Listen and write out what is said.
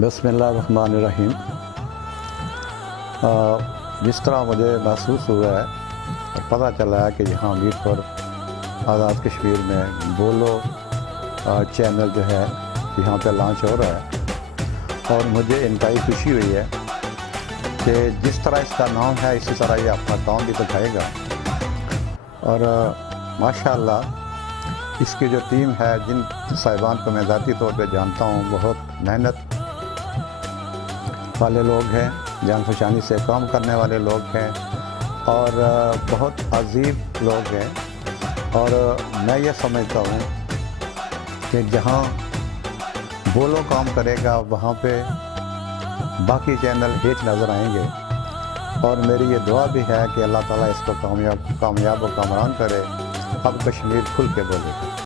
बिस्मिल्लाहिर्रहमानिर्रहीम। जिस तरह मुझे महसूस हुआ है और पता चला है कि यहाँ मीरपुर आज़ाद कश्मीर में बोलो चैनल जो है यहाँ पे लॉन्च हो रहा है और मुझे इंतहाई खुशी हुई है कि जिस तरह इसका नाम है इसी तरह ये अपना काम भी दिखाएगा। और माशाअल्लाह इसकी जो टीम है, जिन साहिबान को मैं ذاتی तौर पे जानता हूँ, बहुत मेहनत वाले लोग हैं, जान फशानी से काम करने वाले लोग हैं और बहुत अजीब लोग हैं। और मैं ये समझता हूँ कि जहाँ बोलो काम करेगा वहाँ पे बाकी चैनल हिट नज़र आएंगे। और मेरी ये दुआ भी है कि अल्लाह ताला इसको कामयाब व कामरान करे। अब कश्मीर खुल के बोले।